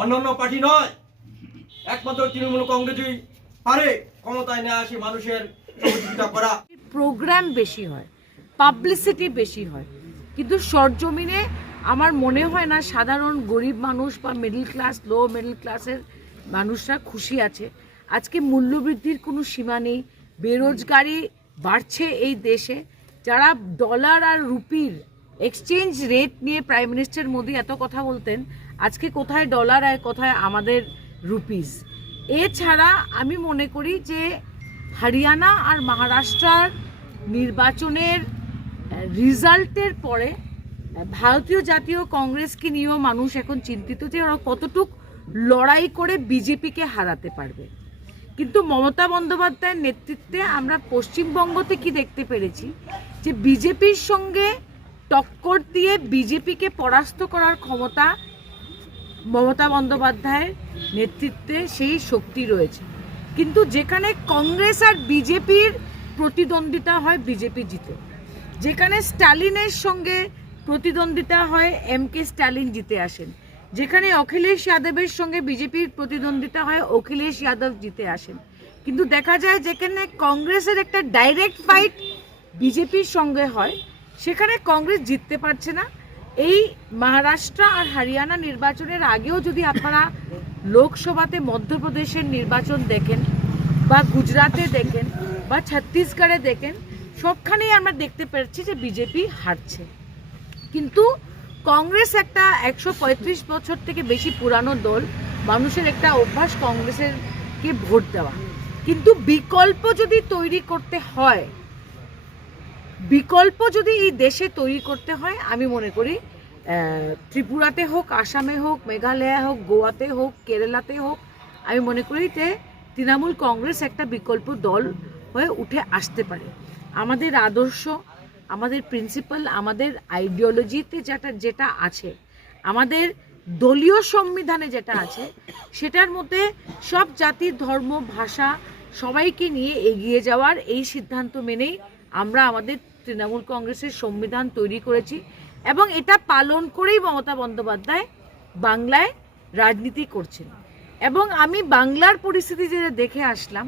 অন্যান্য পার্টি নয়। একমাত্র তৃণমূল কংগ্রেসই পারে ক্ষমতায় নিয়ে আসি মানুষের সহযোগিতা করা। প্রোগ্রাম বেশি হয়, পাবলিসিটি বেশি হয়। কিন্তু সরজমিনে আমার মনে হয় না সাধারণ গরিব মানুষ বা মিডল ক্লাস লো মিডল ক্লাসের মানুষরা খুশি আছে। আজকে মূল্যবৃদ্ধির কোনো সীমা নেই। বেরোজগারি বাড়ছে এই দেশে। যারা ডলার আর রুপির এক্সচেঞ্জ রেট নিয়ে প্রাইম মিনিস্টার মোদি এত কথা বলতেন, আজকে কোথায় ডলার আর কোথায় আমাদের রুপিস এছাড়া আমি মনে করি যে হরিয়ানা আর মহারাষ্ট্রার নির্বাচনের রেজাল্টের পরে ভারতীয় জাতীয় কংগ্রেসকে নিয়েও মানুষ এখন চিন্তিত যে ওরা কতটুক লড়াই করে বিজেপিকে হারাতে পারবে। কিন্তু মমতা বন্দ্যোপাধ্যায়ের নেতৃত্বে আমরা পশ্চিমবঙ্গতে কি দেখতে পেরেছি? যে বিজেপির সঙ্গে টক্কর দিয়ে বিজেপিকে পরাস্ত করার ক্ষমতা মমতা বন্দ্যোপাধ্যায়ের নেতৃত্বে সেই শক্তি রয়েছে। কিন্তু যেখানে কংগ্রেস আর বিজেপির প্রতিদ্বন্দ্বিতা হয়, বিজেপি জিতে। যেখানে স্টালিনের সঙ্গে প্রতিদ্বন্দ্বিতা হয়, এম কে স্টালিন জিতে আসেন। যেখানে অখিলেশ যাদবের সঙ্গে বিজেপির প্রতিদ্বন্দ্বিতা হয়, অখিলেশ যাদব জিতে আসেন। কিন্তু দেখা যায় যেখানে কংগ্রেসের একটা ডাইরেক্ট ফাইট বিজেপির সঙ্গে হয়, সেখানে কংগ্রেস জিততে পারছে না। এই মহারাষ্ট্র আর হরিয়ানা নির্বাচনের আগেও যদি আপনারা লোকসভাতে মধ্যপ্রদেশের নির্বাচন দেখেন বা গুজরাটে দেখেন বা ছত্তিশগড়ে দেখেন, সবখানেই আমরা দেখতে পাচ্ছি যে বিজেপি হারছে। কিন্তু কংগ্রেস একটা একশো পঁয়ত্রিশ বছর থেকে বেশি পুরানো দল, মানুষের একটা অভ্যাস কংগ্রেসের কে ভোট দেওয়া। কিন্তু বিকল্প যদি তৈরি করতে হয় বিকল্প যদি এই দেশে তৈরি করতে হয়, আমি মনে করি ত্রিপুরাতে হোক, আসামে হোক, মেঘালয়ে হোক, গোয়াতে হোক, কেরালাতে হোক, আমি মনে করি যে তৃণমূল কংগ্রেস একটা বিকল্প দল হয়ে উঠে আসতে পারে। আমাদের আদর্শ, আমাদের প্রিন্সিপাল, আমাদের আইডিওলজিতে যেটা যেটা আছে, আমাদের দলীয় সংবিধানে যেটা আছে, সেটার মধ্যে সব জাতির ধর্ম, ভাষা সবাইকে নিয়ে এগিয়ে যাওয়ার এই সিদ্ধান্ত মেনেই আমরা আমাদের তৃণমূল কংগ্রেসের সংবিধান তৈরি করেছি এবং এটা পালন করেই মমতা বন্দ্যোপাধ্যায় বাংলায় রাজনীতি করছেন। এবং আমি বাংলার পরিস্থিতি যেটা দেখে আসলাম